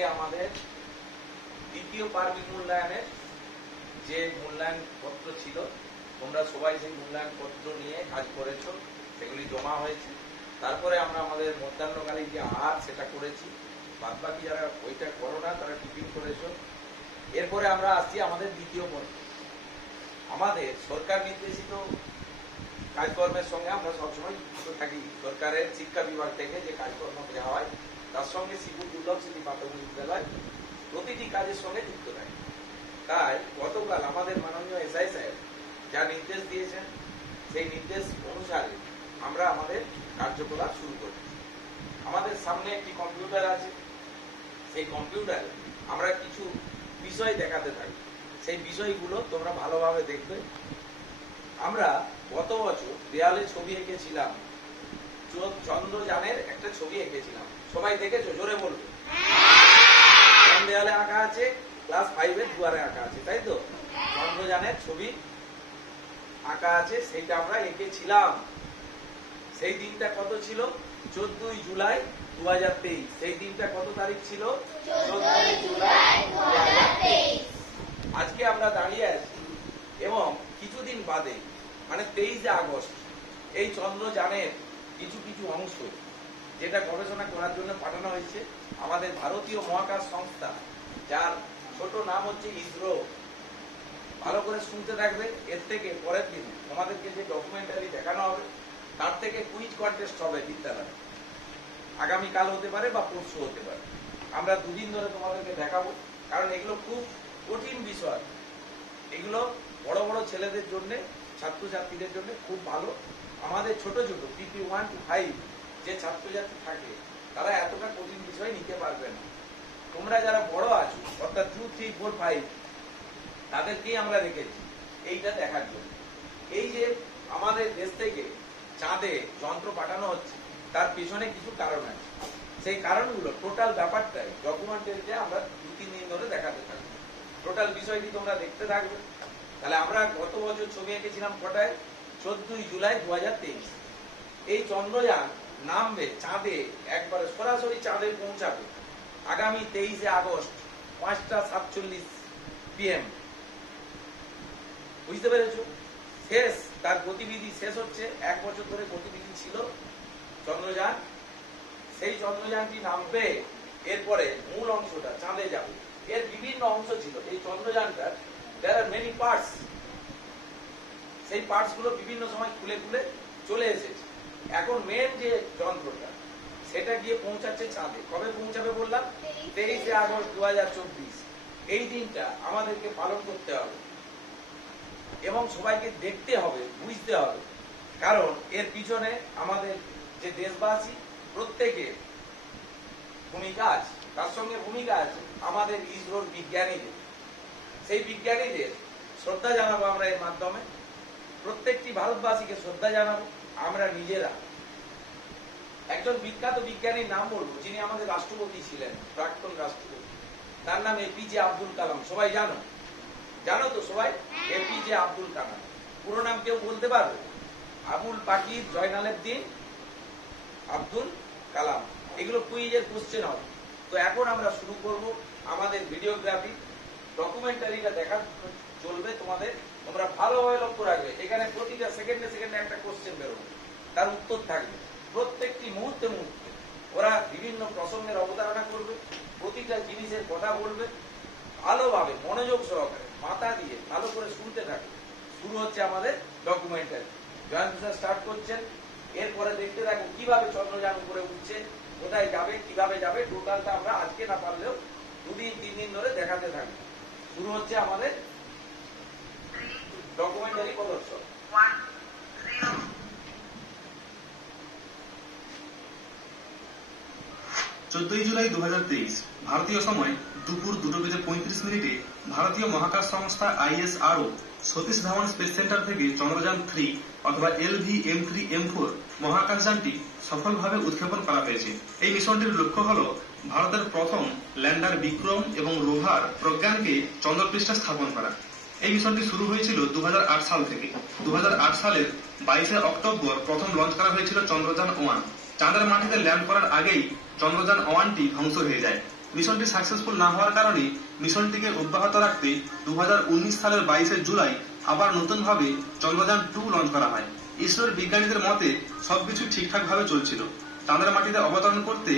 আজকে আমাদের দ্বিতীয় পার্বিক মূল্যায়নের যে মূল্যায়ন পত্র ছিল, তোমরা সবাই সেই মূল্যায়ন পত্র নিয়ে কাজ করেছো, সেগুলি জমা হয়েছে। তারপরে আমরা আমাদের মধ্যাহ্নকালীন যে আহার সেটা করেছি। বাদ বাকি যারা ওইটা করো না তারা টিফিন করেছো। এরপরে আমরা আসছি আমাদের দ্বিতীয় পর্ব। আমাদের সরকার নির্দেশিত কাজকর্মের সঙ্গে আমরা সবসময় যুক্ত থাকি। সরকারের শিক্ষা বিভাগ থেকে যে কাজকর্ম দেওয়া হয় তার সঙ্গে শ্রীপুর দুর্লভ স্মৃতি প্রাথমিক বিদ্যালয় প্রতিটি কাজের সঙ্গে যুক্ত থাকে। তাই গতকাল আমাদের মাননীয় এসআই সাহেব যা নির্দেশ দিয়েছেন সেই নির্দেশ অনুসারে আমরা আমাদের কার্যকলাপ শুরু করছি। আমাদের সামনে একটি কম্পিউটার আছে, সেই কম্পিউটারে আমরা কিছু বিষয় দেখাতে থাকি। সেই বিষয়গুলো তোমরা ভালোভাবে দেখবে। আমরা গত বছর দেয়ালে ছবি এঁকেছিলাম, চন্দ্রযানের একটা ছবি এঁকেছিলাম। সবাই দেখেছো? জোরে বলবে। দেয়ালে আঁকা আছে, ক্লাস 5-এর দুয়ারে আঁকা আছে, তাই তো? চন্দ্রযানের ছবি আঁকা আছে, সেইটা আমরা এঁকেছিলাম। সেই দিনটা কত ছিল? 14 জুলাই 2023। সেই দিনটা কত তারিখ ছিল? 14 জুলাই 2023। আজকে আমরা দাঁড়িয়ে আছি এবং কিছুদিন বাদে মানে 23 আগস্ট এই চন্দ্রযানের কিছু কিছু অংশ যেটা গবেষণা করার জন্য পাঠানো হয়েছে আমাদের ভারতীয় মহাকাশ সংস্থা, যার ছোট নাম হচ্ছে ইসরো। ভালো করে শুনতে থাকবে। এর থেকে পরের দিন তোমাদেরকে যে ডকুমেন্টারি দেখানো হবে তার থেকে কুইজ কন্টেস্ট হবে বিদ্যালয়ে। আগামীকাল হতে পারে বা পরশু হতে পারে। আমরা দুদিন ধরে তোমাদেরকে দেখাবো, কারণ এগুলো খুব কঠিন বিষয়। এগুলো বড় বড় ছেলেদের জন্য, ছাত্রছাত্রীদের জন্য খুব ভালো। আমাদের ছোট ছোট PP 1 to 5 যে ছাত্রছাত্রী থাকে তারা এতটা কঠিন বিষয় নিতে পারবে না। তোমরা যারা বড় আছো অর্থাৎ 2, 3, 4, 5 তাদেরকেই আমরা রেখেছি এইটা দেখার জন্য। এই যে আমাদের দেশ থেকে চাঁদে যন্ত্র পাঠানো হচ্ছে তার পিছনে কিছু কারণ আছে। সেই কারণগুলো টোটাল ব্যাপারটাই ডকুমেন্টারিতে আমরা 2-3 দিন ধরে দেখাতে থাকবো। টোটাল বিষয়টি তোমরা দেখতে থাকবে। তাহলে আমরা গত বছর ছবি এঁকেছিলাম কটায়? 14 জুলাই 2023। এই চন্দ্রযান নামবে চাঁদে, একবারে সরাসরি চাঁদে পৌঁছাবে আগামী 23 আগস্ট 5:47 PM। বুঝতে পেরেছো? শেষ তার গতিবিধি শেষ হচ্ছে। 1 বছর ধরে গতিবিধি ছিল চন্দ্রযান। সেই চন্দ্রযানটি নামবে, এরপরে মূল অংশটা চাঁদে যাবে। এর বিভিন্ন অংশ ছিল এই চন্দ্রযানটার। there are many parts। সেই পার্টস গুলো বিভিন্ন সময় খুলে খুলে চলে এসেছে। এখন মেন যে যন্ত্রটা সেটা গিয়ে পৌঁছাচ্ছে চাঁদে। কবে পৌঁছাবে বললাম? 23 আগস্ট 2024। এই দিনটা আমাদেরকে পালন করতে হবে এবং সবাইকে দেখতে হবে, বুঝতে হবে। কারণ এর পিছনে আমাদের যে দেশবাসী প্রত্যেকের ভূমিকা আছে, তার সঙ্গে ভূমিকা আছে আমাদের ইসরোর বিজ্ঞানীদের। সেই বিজ্ঞানীদের শ্রদ্ধা জানাবো আমরা এর মাধ্যমে। প্রত্যেকটি ভারতবাসীকে শ্রদ্ধা জানাবো। আমরা নিজেরা একজন বিখ্যাত বিজ্ঞানীর নাম বলবো, যিনি আমাদের রাষ্ট্রপতি ছিলেন, প্রাক্তন রাষ্ট্রপতি। তার নাম APJ আব্দুল কালাম। সবাই জানো? জানো তো সবাই? APJ আব্দুল কালাম। পুরো নাম কেউ বলতে পারবে? আবুল পাকির জয়নালেবদিন আব্দুল কালাম। এগুলো কুইজের কোশ্চেন হবে। তো এখন আমরা শুরু করব আমাদের ভিডিওগ্রাফি। ডকুমেন্টারিটা দেখা চলবে তোমাদের। তোমরা ভালোভাবে লক্ষ্য রাখবে। এখানে প্রতিটা সেকেন্ডে সেকেন্ডে একটা কোশ্চেন বেরোবে, তার উত্তর থাকবে। প্রত্যেকটি মুহূর্তে মুহূর্তে ওরা বিভিন্ন প্রসঙ্গের অবতারণা করবে, প্রতিটা জিনিসের কথা বলবে। ভালোভাবে মনোযোগ সহকারে মাথা দিয়ে ভালো করে শুনতে থাকবে। শুরু হচ্ছে আমাদের ডকুমেন্টারি। জয়ন্ত স্যার স্টার্ট করছেন। এরপরে দেখতে থাকো কিভাবে চন্দ্রযান উপরে উঠছে, কোথায় যাবে, কিভাবে যাবে। টোটালটা আমরা আজকে না পারলেও 2-3 দিন ধরে দেখাতে থাকবো। শুরু হচ্ছে আমাদের ডকুমেন্টারি প্রদর্শন। 14 জুলাই 2023 ভারতীয় সময় দুপুর 2:35 ভারতীয় মহাকাশ সংস্থা ISRO Satish Dhawan space centre থেকে চন্দ্রযান 3 অথবা LV-M3-M4 মহাকাশযানটি সফলভাবে উৎক্ষেপণ করা হয়েছে। এই মিশনটির লক্ষ্য হল ভারতের প্রথম ল্যান্ডার বিক্রম এবং রোভার প্রজ্ঞানকে চন্দ্রপৃষ্ঠে স্থাপন করা। এই মিশনটি শুরু হয়েছিল 2008 সাল থেকে। 2008 সালের 22 অক্টোবর প্রথম লঞ্চ করা হয়েছিল চন্দ্রযান 1। চাঁদের মাটিতে ল্যান্ড করার আগেই চন্দ্রযান 1টি ধ্বংস হয়ে যায়। মিশনটি সাকসেসফুল না হওয়ার কারণে মিশনটিকে অব্যাহত রাখতে 2019 সালের 22শে জুলাই আবার নতুনভাবে চন্দ্রযান 2 লঞ্চ করা হয়। ইসরোর বিজ্ঞানীদের মতে সবকিছু ঠিকঠাক ভাবে চলছিল। চাঁদের মাটিতে অবতরণ করতে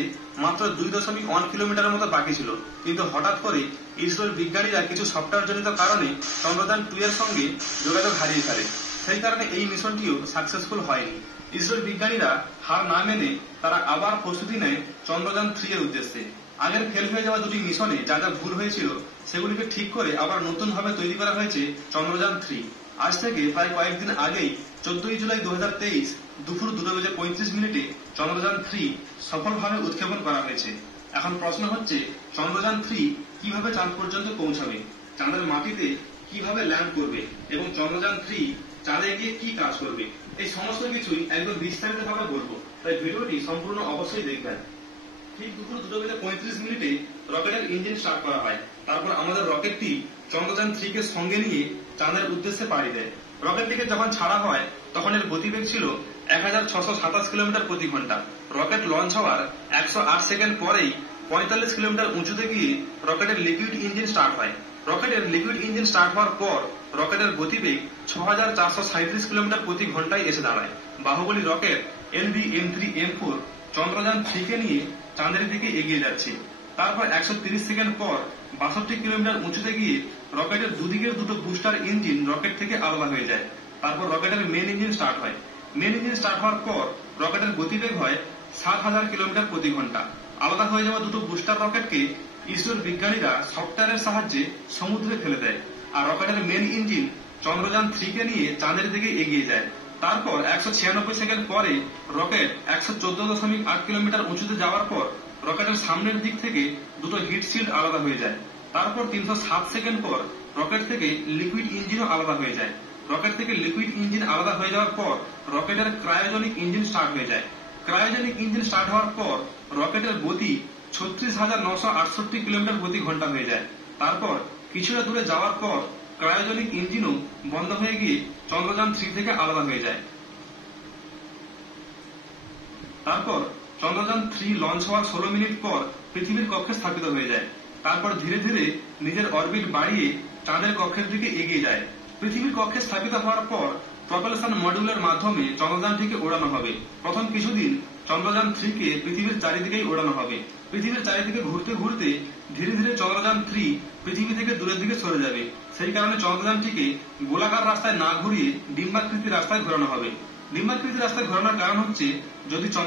মাত্র 2.1 কিলোমিটারের মতো বাকি ছিল, কিন্তু হঠাৎ করে ইসরোর বিজ্ঞানীরা কিছু সফটওয়্যার জনিত কারণে চন্দ্রযান 2 এর সঙ্গে যোগাযোগ হারিয়ে ফেলে। সেই কারণে এই মিশনটিও সাকসেসফুল হয়নি। ইসরোর বিজ্ঞানীরা হার না মেনে তারা আবার প্রস্তুতি নেয় চন্দ্রযান 3 এর উদ্দেশ্যে। আগের ফেল হয়ে যাওয়া দুটি মিশনে যা যা ভুল হয়েছিল সেগুলিকে ঠিক করে আবার নতুন ভাবে তৈরি করা হয়েছে চন্দ্রযান 3। আজ থেকে প্রায় কয়েকদিন আগেই 14 জুলাই 2023 দুপুর 2:35 চন্দ্রযান 3 সফলভাবে উৎক্ষেপণ করা হয়েছে। এখন প্রশ্ন হচ্ছে, চন্দ্রযান 3 কিভাবে চাঁদ পর্যন্ত পৌঁছাবে, চাঁদের মাটিতে কিভাবে ল্যান্ড করবে এবং চন্দ্রযান 3 চাঁদে গিয়ে কি কাজ করবে, এই সমস্ত কিছুই একদম বিস্তারিত ভাবে বলবো, তাই ভিডিওটি সম্পূর্ণ অবশ্যই দেখবেন। ঠিক দুপুর 2:35 রকেটের ইঞ্জিন স্টার্ট করা হয়। তারপর আমাদের রকেটটি চন্দ্রযান 3 কে সঙ্গে নিয়ে চাঁদের উদ্দেশ্যে পাড়ি দেয়। রকেটটিকে যখন ছাড়া হয় তখন এর গতিবেগ ছিল 1627 কিলোমিটার প্রতি ঘন্টা। রকেট লঞ্চ হওয়ার 108 সেকেন্ড পরেই 45 কিলোমিটার উঁচুতে গিয়ে রকেটের লিকুইড ইঞ্জিন স্টার্ট হয়। রকেটের লিকুইড ইঞ্জিন স্টার্ট হওয়ার পর রকেটের গতিবেগ 6437 কিলোমিটার প্রতি ঘন্টায় এসে দাঁড়ায়। বাহুবলী রকেট LV-M3-M4 চন্দ্রযান 3 কে নিয়ে চাঁদের দিকে এগিয়ে যাচ্ছে। তারপর 130 সেকেন্ড পর 62 কিলোমিটার উঁচুতে গিয়ে রকেটের দুদিকের দুটো বুস্টার ইঞ্জিন রকেট থেকে আলাদা হয়ে যায়। তারপর রকেটের মেন ইঞ্জিন স্টার্ট হয়। মেন ইঞ্জিন স্টার্ট হওয়ার পর রকেটের গতিবেগ হয় 7000 কিলোমিটার প্রতি ঘন্টা। আলাদা হয়ে যাওয়া দুটো বুস্টার রকেটকে ইসরোর বিজ্ঞানীরা সফটওয়্যারের সাহায্যে সমুদ্রে ফেলে দেয়, আর রকেটের মেন ইঞ্জিন চন্দ্রযান 3 কে নিয়ে চাঁদের দিকে এগিয়ে যায়। তারপর 196 সেকেন্ড পরে রকেট 114.8 কিলোমিটার উঁচুতে যাওয়ার পর রকেটের সামনের দিক থেকে দুটো হিট শিল্ড আলাদা হয়ে যায়। তারপর 307 সেকেন্ড পর রকেট থেকে লিকুইড ইঞ্জিনও আলাদা হয়ে যায়। রকেট থেকে লিকুইড ইঞ্জিন আলাদা হয়ে যাওয়ার পর রকেটের ক্রায়োজেনিক ইঞ্জিন স্টার্ট হয়ে যায়। ক্রায়োজেনিক ইঞ্জিন স্টার্ট হওয়ার পর রকেটের গতি 36,968 কিলোমিটার প্রতি ঘন্টা হয়ে যায়। তারপর কিছুটা দূরে যাওয়ার পর ক্রায়োজেনিক ইঞ্জিনও বন্ধ হয়ে গিয়ে চন্দ্রযান 3 থেকে আলাদা হয়ে যায়। তারপর চন্দ্রযান 3 লঞ্চ হওয়ার 16 মিনিট পর পৃথিবীর কক্ষে স্থাপিত হয়ে যায়। তারপর ধীরে ধীরে নিজের অরবিট বাড়িয়ে চাঁদের কক্ষের দিকে এগিয়ে যায়। পৃথিবীর কক্ষে স্থাপিত হওয়ার পর প্রপালশন মডিউলের মাধ্যমে চন্দ্রযানটিকে ওড়ানো হবে। প্রথম কিছুদিন চন্দ্রযান 3 কে পৃথিবীর চারিদিকেই ওড়ানো হবে। পৃথিবীর চারিদিকে ঘুরতে ঘুরতে ধীরে ধীরে চন্দ্রযান 3 পৃথিবী থেকে দূরের দিকে সরে যাবে। সেই কারণে চন্দ্রযানটিকে গোলাকার রাস্তায় না ঘুরিয়ে ডিম্বাকৃতি রাস্তায় ঘোরানো হবে। ডিম্বাকৃতি রাস্তায় ঘোরানোর কারণ হচ্ছে, যদি